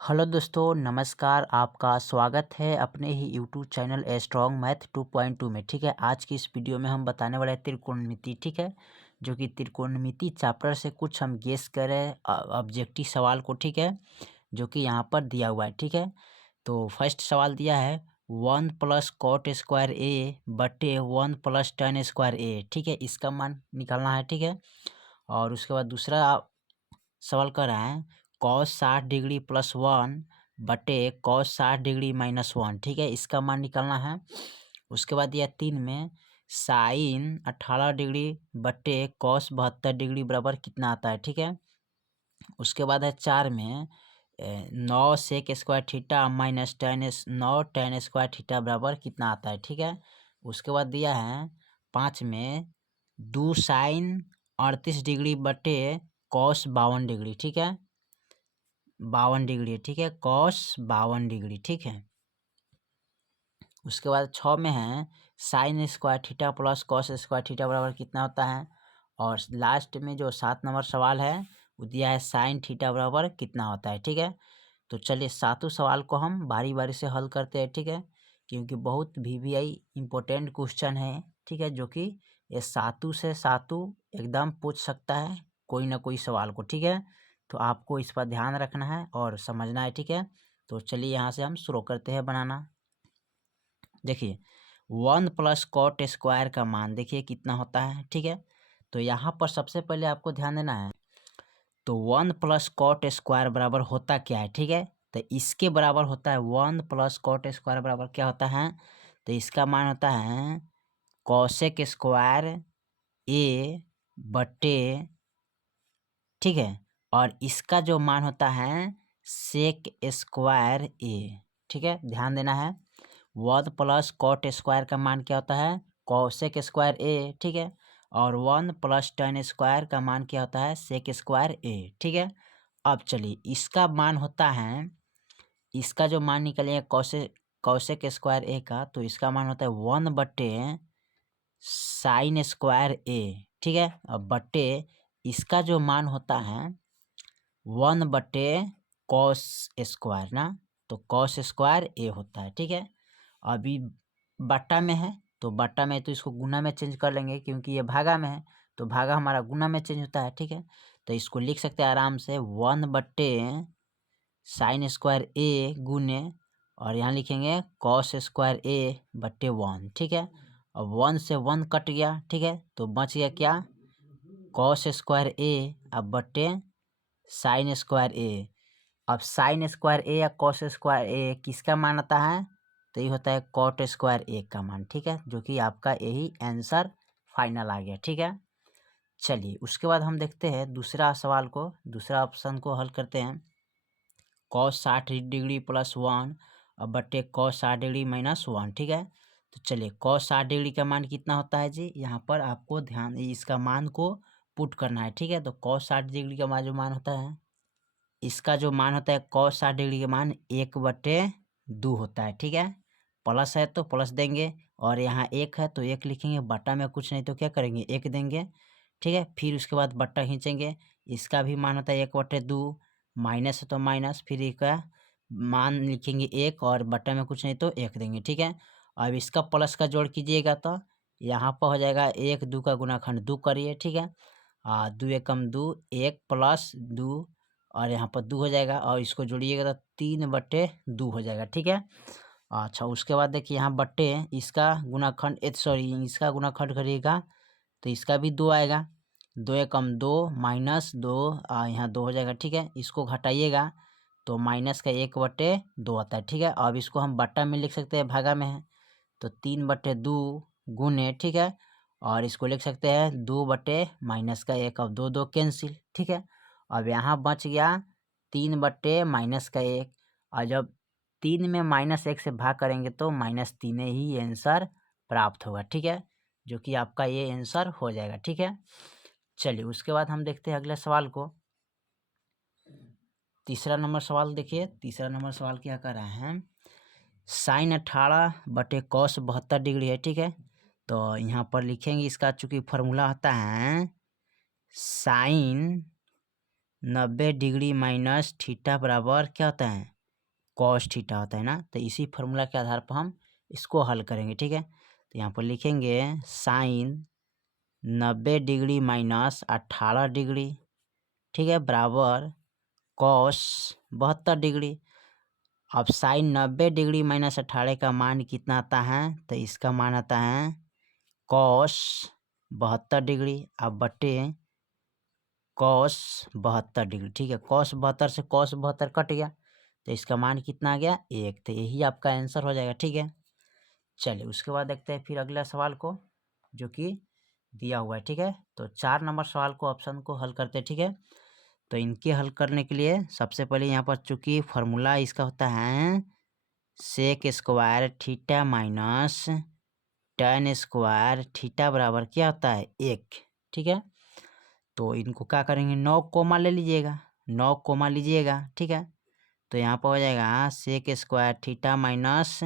Hello दोस्तों, नमस्कार। आपका स्वागत है अपने ही YouTube channel a strong math 2.2 में। ठीक है, आज की इस वीडियो में हम बताने वाले हैं त्रिकोणमिति। ठीक है, जो कि त्रिकोणमिति चैप्टर से कुछ हम गेस करें ऑब्जेक्टिव सवाल को। ठीक है, जो कि यहाँ पर दिया हुआ है। ठीक है, तो फर्स्ट सवाल दिया है 1 + cot² A बटे 1 + tan² A। ठीक है, इसका मान निकालना है। ठीक है, और उसके बाद दूसरा सवाल कर रहा है cos 60 डिग्री +1 बटे cos 60 डिग्री -1। ठीक है, इसका मान निकालना है। उसके बाद यह 3 में sin 18 डिग्री बटे cos 72 डिग्री बराबर कितना आता है। ठीक है, उसके बाद है 4 में 9 sec² theta minus 9 tan² theta बराबर कितना आता है। ठीक है, उसके बाद दिया है 5 में 2 sin 38 डिग्री बटे cos 52 डिग्री। ठीक है, 52 डिग्री। ठीक है, cos 52 डिग्री। ठीक है, उसके बाद 6 में है sin² theta plus cos² theta बराबर कितना होता है। और लास्ट में जो 7 नंबर सवाल है वो दिया है sin थीटा बराबर कितना होता है। ठीक है, तो चलिए सातों सवाल को हम बारी बारी से हल करते हैं। ठीक है, क्योंकि बहुत VVI इम्पोर्टेंट क्वेश्चन है। ठीक है, जो कि ये सातों से सातों एकदम पूछ सकता है कोई ना कोई सवाल को। ठीक है, तो आपको इस पर ध्यान रखना है और समझना है। ठीक है, तो चलिए यहाँ से हम शुरू करते हैं बनाना। देखिए 1 + cot² का मान देखिए कितना होता है। ठीक है, तो यहाँ पर सबसे पहले आपको ध्यान देना है। तो 1 + cot² बराबर होता क्या है। ठीक है, तो इसके बराबर होता है 1 + cot² बराबर क्या होता है। तो इसका मान होता है cosec² बटे, ठीक है, और इसका जो मान होता है sec²A। ठीक है, ध्यान देना है। 1 + cot² का मान क्या होता है cosec²A। ठीक है, और 1 + tan² का मान क्या होता है sec²A। ठीक है, अब चलिए इसका मान होता है, इसका जो मान निकलेगा cosec² का, तो इसका मान होता है 1/sin²A। ठीक है, अब बटे इसका जो मान होता है 1/cos² ना, तो cos² A होता है। ठीक है, अभी बट्टा में है तो बट्टा में तो इसको गुना में चेंज कर लेंगे, क्योंकि ये भागा में है तो भागा हमारा गुना में चेंज होता है। ठीक है, तो इसको लिख सकते हैं आराम से 1/sin² A गुने, और यहाँ लिखेंगे cos² A बटे 1। ठीक है, अब 1 से 1 कट गया। ठीक है, तो बच गया क्या cos² A अब बटे sin²A। अब sin² A या cos² A किसका मान आता है, तो ये होता है cot² A का मान। ठीक है, जो कि आपका यही आंसर फाइनल आ गया। ठीक है, चलिए उसके बाद हम देखते हैं दूसरा सवाल को, दूसरा ऑप्शन को हल करते हैं। cos 60 डिग्री +1 अब बटे cos 60 डिग्री -1। ठीक है, तो चलिए cos 60 डिग्री का मान कितना होता है जी, यहाँ पर आपको ध्यान इसका मान को पुट करना है। ठीक है, तो cos 60 डिग्री का मान जो मान होता है, इसका जो मान होता है cos 60 डिग्री का मान 1/2 होता है। ठीक है, प्लस है तो प्लस देंगे, और यहाँ 1 है तो 1 लिखेंगे, बट्टा में कुछ नहीं तो क्या करेंगे 1 देंगे। ठीक है, फिर उसके बाद बट्टा खींचेंगे, इसका भी मान होता है 1/2, माइनस है तो माइनस, फिर इसका मान लिखेंगे 1 और बट्टा में कुछ नहीं तो 1 देंगे। ठीक है, अब इसका प्लस का जोड़ कीजिएगा तो यहाँ पर हो जाएगा 1 2 का गुणाखंड 2 करिए। ठीक है, 2 एकम 2, 1 + 2, और यहाँ पर 2 हो जाएगा, और इसको जोड़िएगा तो 3/2 हो जाएगा। ठीक है, अच्छा उसके बाद देखिए यहाँ बट्टे इसका गुणाखंड सॉरी इसका गुणाखंड करिएगा तो इसका भी 2 आएगा, 2 एकम 2 -2, यहाँ 2 हो जाएगा। ठीक है, इसको घटाइएगा तो माइनस का 1/2 आता है। ठीक है, अब इसको हम बट्टा में लिख सकते हैं, भागा में है तो 3/2 गुने, ठीक है, और इसको लिख सकते हैं 2/-1 अब 2 2 कैंसिल। ठीक है, अब यहाँ बच गया 3/-1, और जब 3 में -1 से भाग करेंगे तो -3 ही आंसर प्राप्त होगा। ठीक है, जो कि आपका ये आंसर हो जाएगा। ठीक है, चलिए उसके बाद हम देखते हैं अगले सवाल को। तीसरा नंबर सवाल देखिए, तीसरा नंबर सवाल क्या कर रहा है, sin 18/cos 72 डिग्री है। ठीक है, तो यहाँ पर लिखेंगे, इसका चूंकि फॉर्मूला होता है sin 90 डिग्री माइनस थीटा बराबर क्या होता है, कॉस थीटा होता है ना। तो इसी फार्मूला के आधार पर हम इसको हल करेंगे, ठीक है। तो यहाँ पर लिखेंगे साइन 90 डिग्री माइनस 18 डिग्री, ठीक है, बराबर कॉस 72 डिग्री। अब साइन 90 डिग्री माइनस 18 का मान कितना आता है, तो इसका मान आता है कॉस 72 डिग्री। अब बटे कॉस 72 डिग्री, ठीक है। कॉस 72 से कॉस 72 कट गया, तो इसका मान कितना आ गया, 1। तो यही आपका आंसर हो जाएगा, ठीक है। चलिए उसके बाद देखते हैं फिर अगला सवाल को, जो कि दिया हुआ है, ठीक है। तो 4 नंबर सवाल को, ऑप्शन को हल करते हैं, ठीक है। तो इनके हल करने के लिए सबसे पहले यहाँ पर चूंकि फार्मूला इसका होता है sec square theta minus tan square theta बराबर क्या होता है, 1, ठीक है। तो इनको क्या करेंगे, 9 कोमा ले लीजिएगा, 9 कोमा लीजिएगा, ठीक है। तो यहाँ पर हो जाएगा sec square theta minus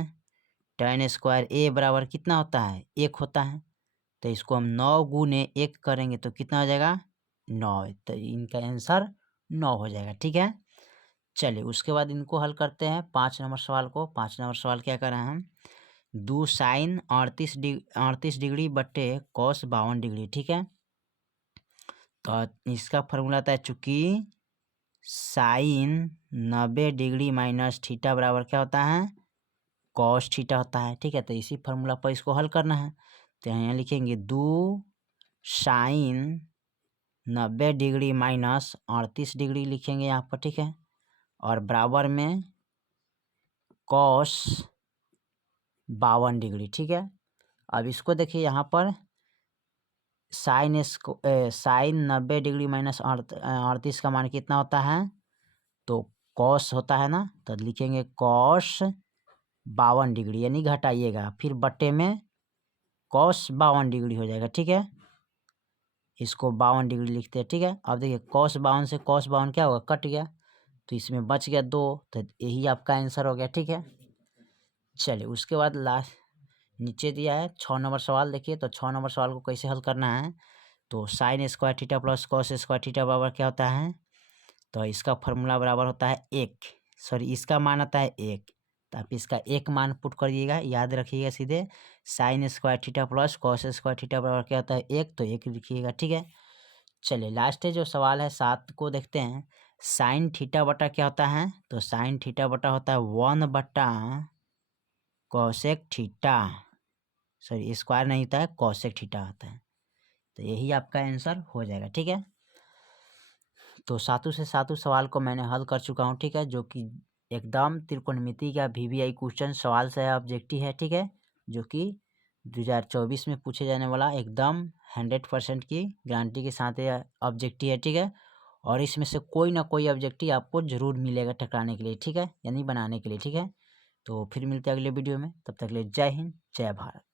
tan square A बराबर कितना होता है, 1 होता है। तो इसको हम 9 गुने 1 करेंगे तो कितना हो जाएगा, 9। तो इनका आंसर 9 हो जाएगा, ठीक है। चलिए उसके बाद इनको हल करते हैं 5 नंबर सवाल को। 5 नंबर सवाल क्या कर रहे हैं हम, 2 साइन 38 डिग्री बट्टे कॉस 52 डिग्री, ठीक है। तो इसका फॉर्मूला आता है चूंकि साइन 90 डिग्री माइनस थीटा बराबर क्या होता है, कॉस थीटा होता है, ठीक है। तो इसी फार्मूला पर इसको हल करना है। तो यहाँ लिखेंगे 2 साइन 90 डिग्री माइनस 38 डिग्री लिखेंगे यहाँ पर, ठीक है। और बराबर में कॉस 52 डिग्री, ठीक है। अब इसको देखिए यहाँ पर साइन 90 डिग्री माइनस 38 का मान कितना होता है, तो कॉस होता है ना। तो लिखेंगे कॉस 52 डिग्री, यानी घटाइएगा, फिर बट्टे में कॉस 52 डिग्री हो जाएगा, ठीक है। इसको 52 डिग्री लिखते हैं, ठीक है। अब देखिए कॉस 52 से कॉस 52 क्या होगा, कट गया, तो इसमें बच गया 2। तो यही आपका आंसर हो गया, ठीक है। चलिए उसके बाद लास्ट नीचे दिया है 6 नंबर सवाल। देखिए तो 6 नंबर सवाल को कैसे हल करना है। तो sine square theta plus cos square theta बराबर क्या होता है, तो इसका फॉर्मूला बराबर होता है 1, सॉरी इसका मान आता है 1। तो आप इसका 1 मान पुट करिएगा, याद रखिएगा सीधे sine square theta plus cos square theta बराबर क्या होता है, 1, तो 1 लिखिएगा, ठीक है। चलिए लास्ट जो सवाल है 7 को देखते हैं। साइन थीटा बटा क्या होता है, तो साइन थीटा बटा होता है 1 बटा कॉसेक थीटा, सॉरी स्क्वायर नहीं होता है, कॉसेक थीटा होता है। तो यही आपका आंसर हो जाएगा, ठीक है। तो सातों से सातों सवाल को मैंने हल कर चुका हूँ, ठीक है, जो कि एकदम त्रिकोणमिति का VVI क्वेश्चन सवाल से ऑब्जेक्टिव है, ठीक है, जो कि 2024 में पूछे जाने वाला एकदम 100% की गारंटी के साथ ऑब्जेक्टिव है, ठीक है। और इसमें से कोई ना कोई ऑब्जेक्टिव आपको जरूर मिलेगा टकराने के लिए, ठीक है, यानी बनाने के लिए, ठीक है। तो फिर मिलते हैं अगले वीडियो में, तब तक के लिए जय हिंद जय भारत।